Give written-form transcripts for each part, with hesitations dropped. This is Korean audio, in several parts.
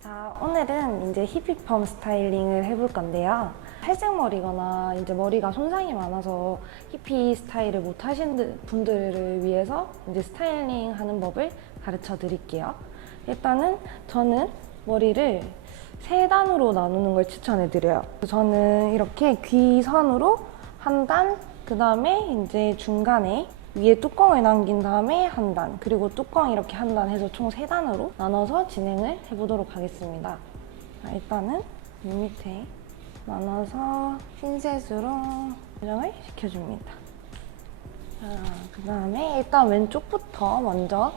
자, 오늘은 이제 히피펌 스타일링을 해볼 건데요. 탈색 머리거나 이제 머리가 손상이 많아서 히피 스타일을 못 하시는 분들을 위해서 이제 스타일링 하는 법을 가르쳐 드릴게요. 일단은 저는 머리를 세 단으로 나누는 걸 추천해 드려요. 저는 이렇게 귀선으로 한 단, 그 다음에 이제 중간에 위에 뚜껑을 남긴 다음에 한 단, 그리고 뚜껑 이렇게 한 단 해서 총 세 단으로 나눠서 진행을 해보도록 하겠습니다. 일단은 이 밑에 나눠서 핀셋으로 고정을 시켜줍니다. 그 다음에 일단 왼쪽부터 먼저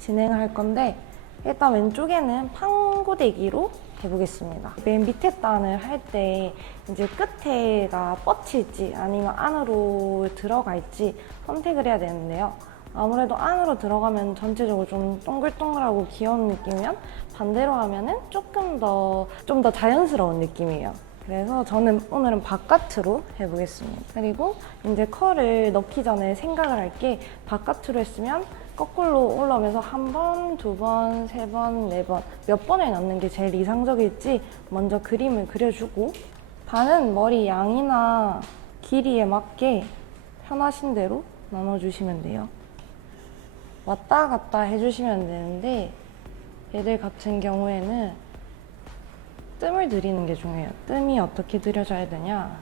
진행을 할 건데, 일단 왼쪽에는 판고데기로 해보겠습니다. 맨 밑에 단을 할 때 이제 끝에가 뻗칠지 아니면 안으로 들어갈지 선택을 해야 되는데요. 아무래도 안으로 들어가면 전체적으로 좀 동글동글하고 귀여운 느낌이면, 반대로 하면은 좀 더 자연스러운 느낌이에요. 그래서 저는 오늘은 바깥으로 해보겠습니다. 그리고 이제 컬을 넣기 전에 생각을 할 게, 바깥으로 했으면 거꾸로 올라오면서 한 번, 두 번, 세 번, 네 번, 몇 번을 넣는 게 제일 이상적일지 먼저 그림을 그려주고, 반은 머리 양이나 길이에 맞게 편하신 대로 나눠주시면 돼요. 왔다 갔다 해주시면 되는데, 얘들 같은 경우에는 뜸을 들이는 게 중요해요. 뜸이 어떻게 들여져야 되냐,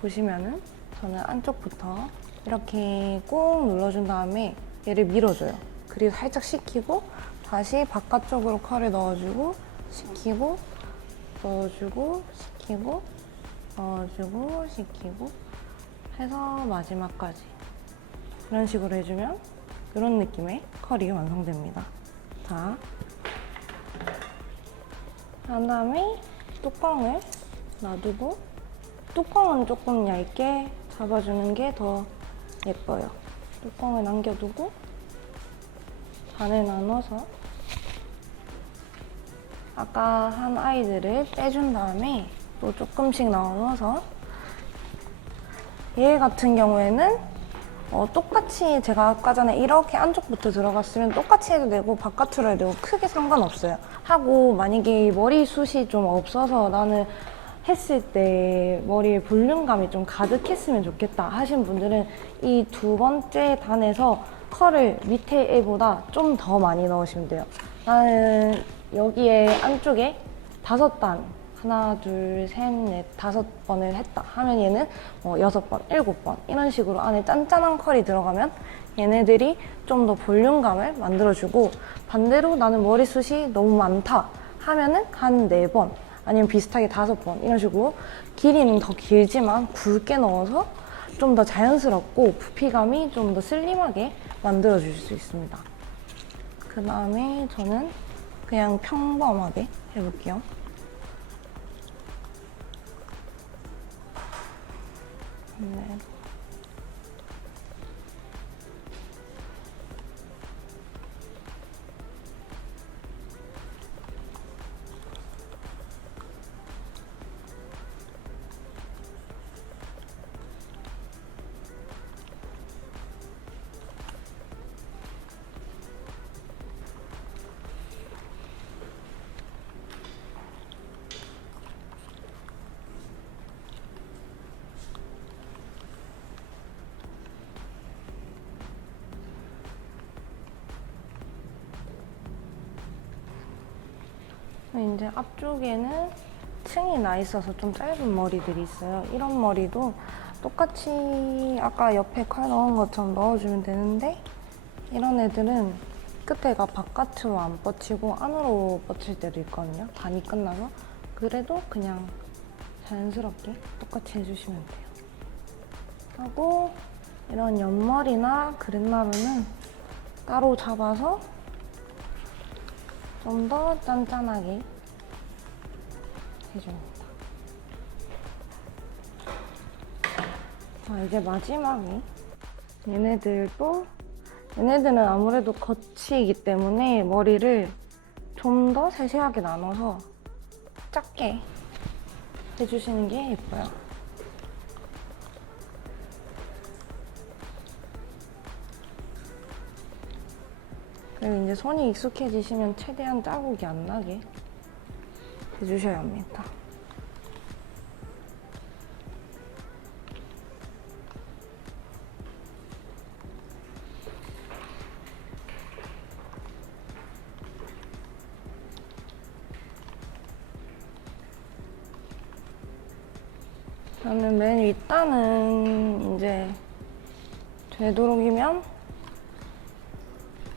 보시면은 저는 안쪽부터 이렇게 꾹 눌러준 다음에 얘를 밀어줘요. 그리고 살짝 식히고 다시 바깥쪽으로 컬을 넣어주고 식히고 넣어주고 식히고 넣어주고 식히고 해서 마지막까지 이런 식으로 해주면 이런 느낌의 컬이 완성됩니다. 자, 한 다음에 뚜껑을 놔두고, 뚜껑은 조금 얇게 잡아주는 게 더 예뻐요. 뚜껑을 남겨두고 반을 나눠서 아까 한 아이들을 빼준 다음에 또 조금씩 나눠서, 얘 같은 경우에는 똑같이 제가 아까 전에 이렇게 안쪽부터 들어갔으면 똑같이 해도 되고 바깥으로 해도 되고 크게 상관없어요. 하고 만약에 머리숱이 좀 없어서 나는 했을 때 머리에 볼륨감이 좀 가득했으면 좋겠다 하신 분들은 이 두 번째 단에서 컬을 밑에 애보다 좀 더 많이 넣으시면 돼요. 나는 여기에 안쪽에 5단, 하나, 둘, 셋, 넷, 5번을 했다 하면 얘는 6번, 7번 이런 식으로 안에 짠짠한 컬이 들어가면 얘네들이 좀 더 볼륨감을 만들어주고, 반대로 나는 머리숱이 너무 많다 하면은 한 4번 아니면 비슷하게 5번 이런 식으로 길이는 더 길지만 굵게 넣어서 좀 더 자연스럽고 부피감이 좀 더 슬림하게 만들어줄 수 있습니다. 그 다음에 저는 그냥 평범하게 해볼게요. 네. 이제 앞쪽에는 층이 나 있어서 좀 짧은 머리들이 있어요. 이런 머리도 똑같이 아까 옆에 컬 넣은 것처럼 넣어주면 되는데, 이런 애들은 끝에가 바깥으로 안 뻗치고 안으로 뻗칠 때도 있거든요. 반이 끝나서. 그래도 그냥 자연스럽게 똑같이 해주시면 돼요. 하고 이런 옆머리나 그랜마루는 따로 잡아서 좀 더 짠짠하게 해줍니다. 자, 이제 마지막에 얘네들은 아무래도 겉이기 때문에 머리를 좀 더 세세하게 나눠서 작게 해주시는 게 예뻐요. 그리고 이제 손이 익숙해지시면 최대한 자국이 안 나게 해주셔야 합니다. 저는 맨 윗단은 이제 되도록이면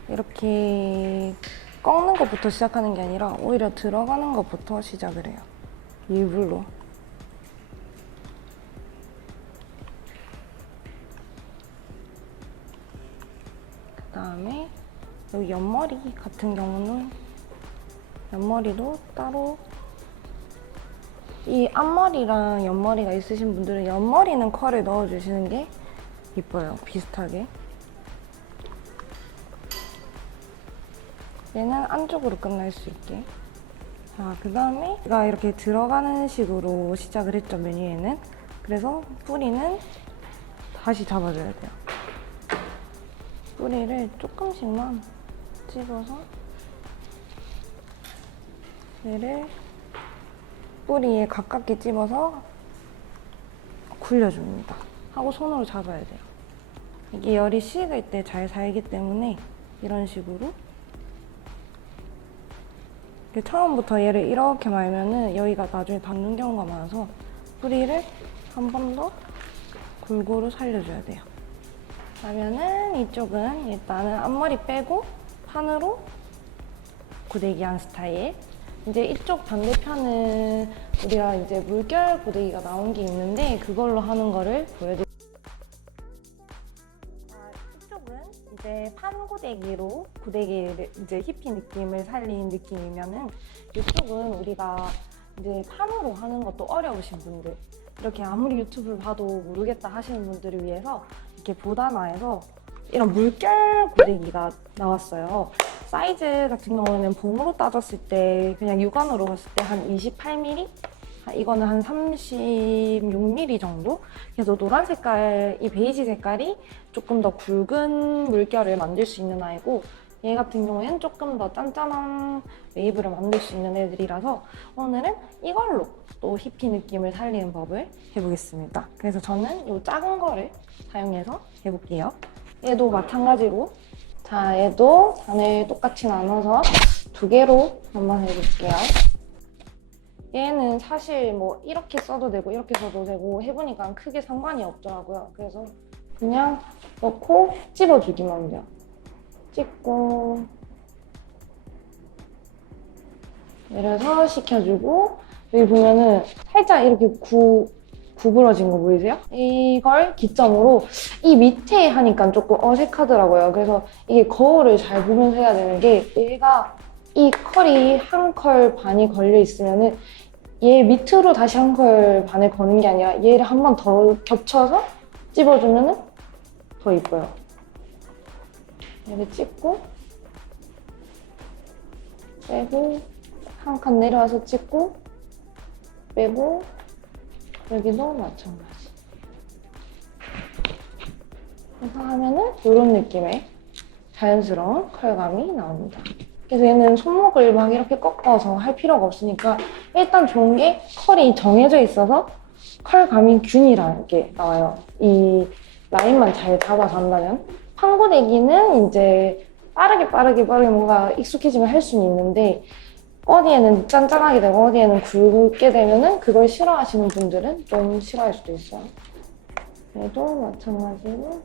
이렇게 꺾는 것부터 시작하는 게 아니라 오히려 들어가는 것부터 시작을 해요. 일부러. 그 다음에 여기 옆머리 같은 경우는 옆머리도 따로, 이 앞머리랑 옆머리가 있으신 분들은 옆머리는 컬을 넣어주시는 게 이뻐요. 비슷하게. 얘는 안쪽으로 끝날 수 있게. 자, 그 다음에 제가 이렇게 들어가는 식으로 시작을 했죠, 메뉴에는. 그래서 뿌리는 다시 잡아줘야 돼요. 뿌리를 조금씩만 집어서 얘를 뿌리에 가깝게 집어서 굴려줍니다. 하고 손으로 잡아야 돼요. 이게 열이 식을 때 잘 살기 때문에 이런 식으로 처음부터 얘를 이렇게 말면은 여기가 나중에 닿는 경우가 많아서 뿌리를 한 번 더 골고루 살려줘야 돼요. 그러면은 이쪽은 일단은 앞머리 빼고 판으로 고데기한 스타일. 이제 이쪽 반대편은 우리가 이제 물결 고데기가 나온 게 있는데 그걸로 하는 거를 보여드릴게요. 이쪽은 이제 판 고데기로 고데기를 이제 히피 느낌을 살린 느낌이면은 이쪽은 우리가 이제 판으로 하는 것도 어려우신 분들, 이렇게 아무리 유튜브를 봐도 모르겠다 하시는 분들을 위해서 이렇게 보다나에서 이런 물결 고데기가 나왔어요. 사이즈 같은 경우에는 봄으로 따졌을 때 그냥 육안으로 봤을 때 한 28mm? 이거는 한 36mm 정도? 그래서 노란 색깔, 이 베이지 색깔이 조금 더 굵은 물결을 만들 수 있는 아이고, 얘 같은 경우에는 조금 더 짠짠한 웨이브를 만들 수 있는 애들이라서 오늘은 이걸로 또 히피 느낌을 살리는 법을 해보겠습니다. 그래서 저는 이 작은 거를 사용해서 해볼게요. 얘도 마찬가지로, 자, 얘도 잔을 똑같이 나눠서 2개로 한번 해볼게요. 얘는 사실 뭐 이렇게 써도 되고 이렇게 써도 되고 해보니까 크게 상관이 없더라고요. 그래서 그냥 넣고 찝어주기만 하면 돼요. 찍고 내려서 식혀주고, 여기 보면은 살짝 이렇게 구부러진 거 보이세요? 이걸 기점으로 이 밑에 하니까 조금 어색하더라고요. 그래서 이게 거울을 잘 보면서 해야 되는 게, 얘가 이 컬이 한 컬 반이 걸려 있으면은 얘 밑으로 다시 한 컬 반을 거는 게 아니라 얘를 한 번 더 겹쳐서 찝어주면은 더 이뻐요. 얘를 찍고 빼고 한 칸 내려와서 찍고 빼고, 여기도 마찬가지. 그래서 하면은 이런 느낌의 자연스러운 컬감이 나옵니다. 그래서 얘는 손목을 막 이렇게 꺾어서 할 필요가 없으니까 일단 좋은 게 컬이 정해져 있어서 컬감이 균일하게 나와요. 이 라인만 잘 잡아서 한다면. 판고데기는 이제 빠르게 뭔가 익숙해지면 할 수는 있는데, 어디에는 짠짠하게 되고 어디에는 굵게 되면은 그걸 싫어하시는 분들은 좀 싫어할 수도 있어요. 얘도 마찬가지로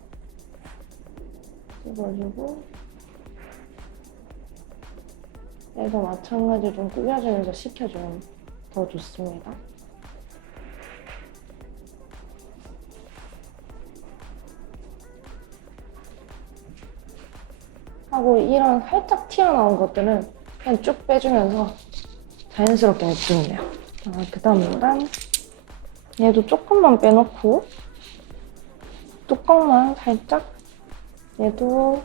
찍어주고, 얘도 마찬가지로 좀 꾸며주면서 식혀주면 더 좋습니다. 하고 이런 살짝 튀어나온 것들은 그냥 쭉 빼주면서 자연스럽게 냅두면 돼요. 그 다음은 얘도 조금만 빼놓고 뚜껑만 살짝, 얘도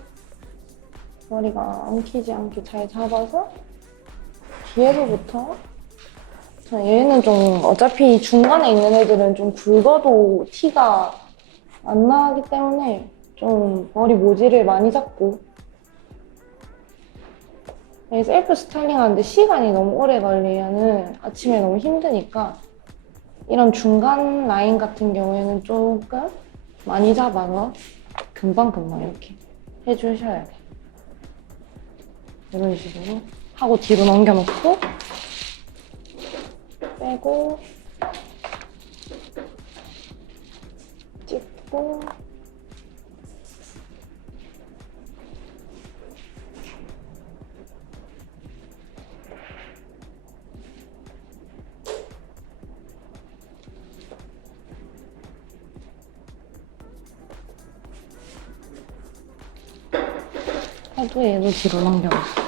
머리가 엉키지 않게 잘 잡아서 뒤에서부터, 얘는 좀 어차피 중간에 있는 애들은 좀 굵어도 티가 안 나기 때문에 좀 머리 모지를 많이 잡고 이 셀프 스타일링 하는데 시간이 너무 오래 걸리면은 아침에 너무 힘드니까 이런 중간 라인 같은 경우에는 조금 많이 잡아서 금방금방 이렇게 해주셔야 돼요. 이런 식으로 하고 뒤로 넘겨놓고 빼고 찍고 해도 얘도 뒤로 넘겨놓고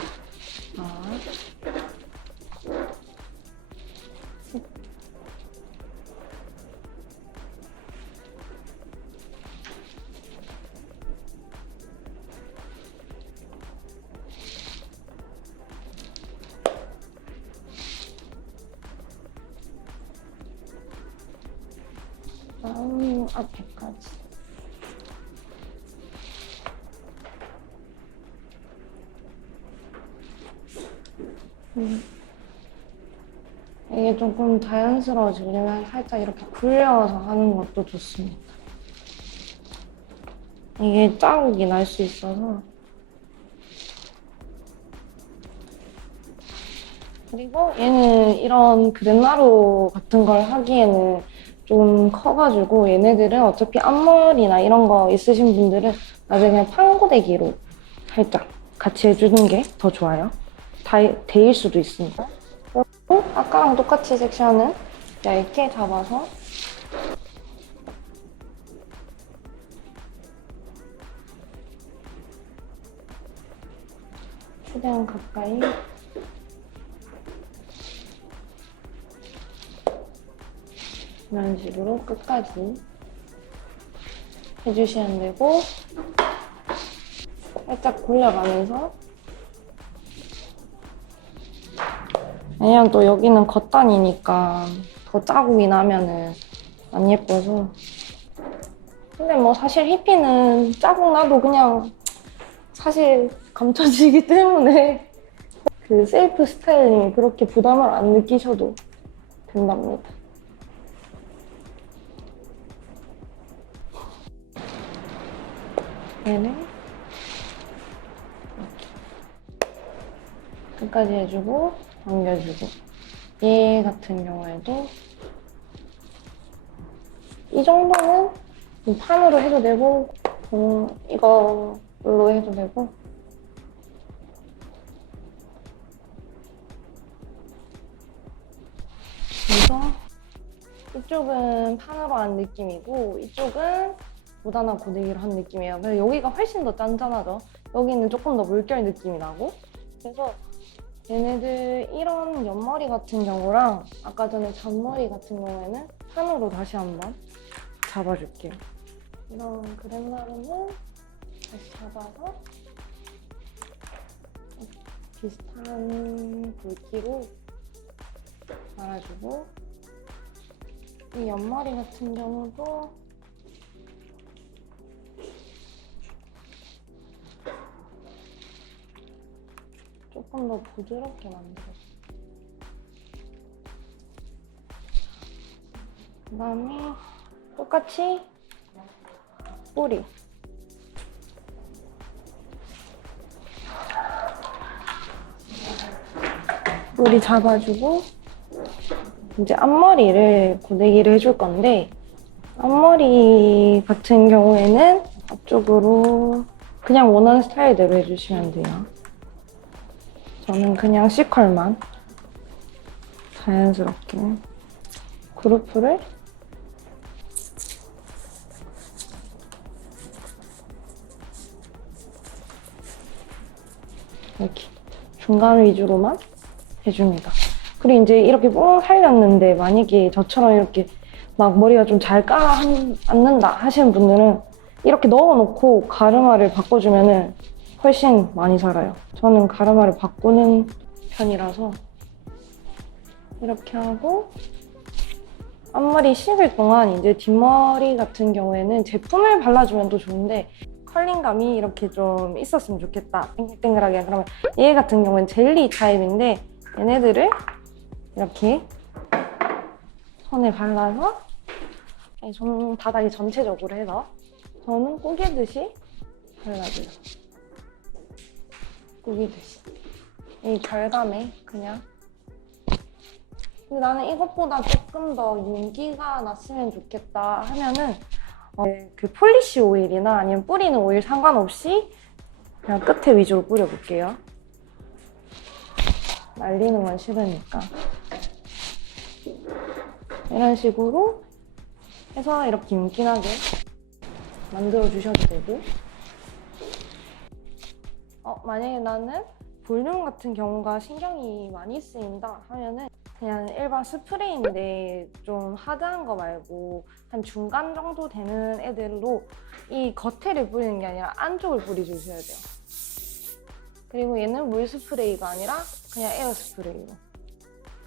앞에까지. 이게 조금 자연스러워지려면 살짝 이렇게 굴려서 하는 것도 좋습니다. 이게 자국이 날 수 있어서. 그리고 얘는 이런 그랜나루 같은 걸 하기에는 좀 커가지고 얘네들은 어차피 앞머리나 이런 거 있으신 분들은 나중에 그냥 판고데기로 살짝 같이 해주는 게 더 좋아요. 데일 수도 있으니까. 그리고 아까랑 똑같이 섹션은 얇게 잡아서 최대한 가까이 이런 식으로 끝까지 해주시면 되고 살짝 굴려가면서 왜냐면 또 여기는 겉단이니까 더 자국이 나면은 안 예뻐서 근데 뭐 사실 히피는 자국 나도 그냥 사실 감춰지기 때문에 그 셀프 스타일링에 그렇게 부담을 안 느끼셔도 된답니다. 얘는 끝까지 해주고 넘겨주고 얘 같은 경우에도 이 정도는 판으로 해도 되고 이걸로 해도 되고 그래서 이쪽은 판으로 한 느낌이고 이쪽은 무단한 고데기로 한 느낌이에요. 근데 여기가 훨씬 더 짠짠하죠. 여기는 조금 더 물결 느낌이 나고 그래서 얘네들 이런 옆머리 같은 경우랑 아까 전에 잔머리 같은 경우에는 판으로 다시 한번 잡아줄게요. 이런 그랜나루는 다시 잡아서 비슷한 굵기로 말아주고 이 옆머리 같은 경우도 조금 더 부드럽게 만들어줘. 그 다음에 똑같이 뿌리. 뿌리 잡아주고 이제 앞머리를 고데기를 해줄 건데 앞머리 같은 경우에는 앞쪽으로 그냥 원하는 스타일대로 해주시면 돼요. 저는 그냥 C컬만 자연스럽게 그루프를 이렇게 중간 위주로만 해줍니다. 그리고 이제 이렇게 뽕 살렸는데 만약에 저처럼 이렇게 막 머리가 좀 잘 앉는다 하시는 분들은 이렇게 넣어놓고 가르마를 바꿔주면은 훨씬 많이 살아요. 저는 가르마를 바꾸는 편이라서 이렇게 하고 앞머리 식을 동안 이제 뒷머리 같은 경우에는 제품을 발라주면 또 좋은데 컬링감이 이렇게 좀 있었으면 좋겠다. 땡글땡글하게. 그러면 얘 같은 경우는 젤리 타입인데 얘네들을 이렇게 손에 발라서 손바닥이 전체적으로 해서 저는 꼬개듯이 발라줘요. 꼬개듯이. 이 결감에 그냥. 근데 나는 이것보다 조금 더 윤기가 났으면 좋겠다 하면은 그 폴리시 오일이나 아니면 뿌리는 오일 상관없이 그냥 끝에 위주로 뿌려볼게요. 말리는 건 싫으니까. 이런 식으로 해서 이렇게 윤기나게 만들어 주셔도 되고, 만약에 나는 볼륨 같은 경우가 신경이 많이 쓰인다 하면은 그냥 일반 스프레이인데 좀 하드한 거 말고 한 중간 정도 되는 애들로 이 겉에를 뿌리는 게 아니라 안쪽을 뿌려주셔야 돼요. 그리고 얘는 물 스프레이가 아니라 그냥 에어 스프레이로.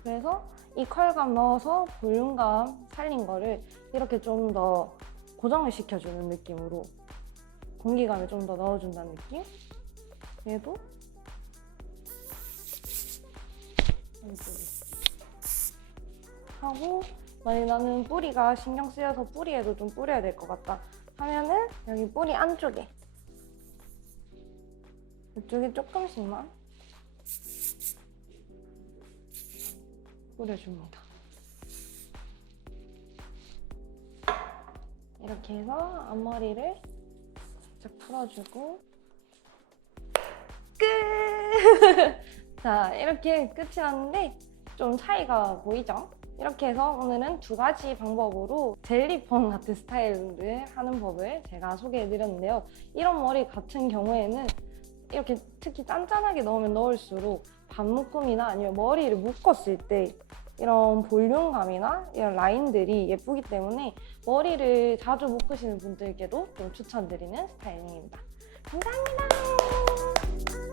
그래서 이 컬감 넣어서 볼륨감 살린 거를 이렇게 좀 더 고정을 시켜주는 느낌으로 공기감을 좀 더 넣어준다는 느낌? 얘도 하고, 만약에 나는 뿌리가 신경 쓰여서 뿌리에도 좀 뿌려야 될 것 같다 하면은 여기 뿌리 안쪽에 이쪽에 조금씩만 뿌려줍니다. 이렇게 해서 앞머리를 살짝 풀어주고 끝! 자, 이렇게 끝이 났는데 좀 차이가 보이죠? 이렇게 해서 오늘은 두 가지 방법으로 젤리펌 같은 스타일을 하는 법을 제가 소개해드렸는데요. 이런 머리 같은 경우에는 이렇게 특히 짠짠하게 넣으면 넣을수록 반묶음이나 아니면 머리를 묶었을 때 이런 볼륨감이나 이런 라인들이 예쁘기 때문에 머리를 자주 묶으시는 분들께도 좀 추천드리는 스타일링입니다. 감사합니다.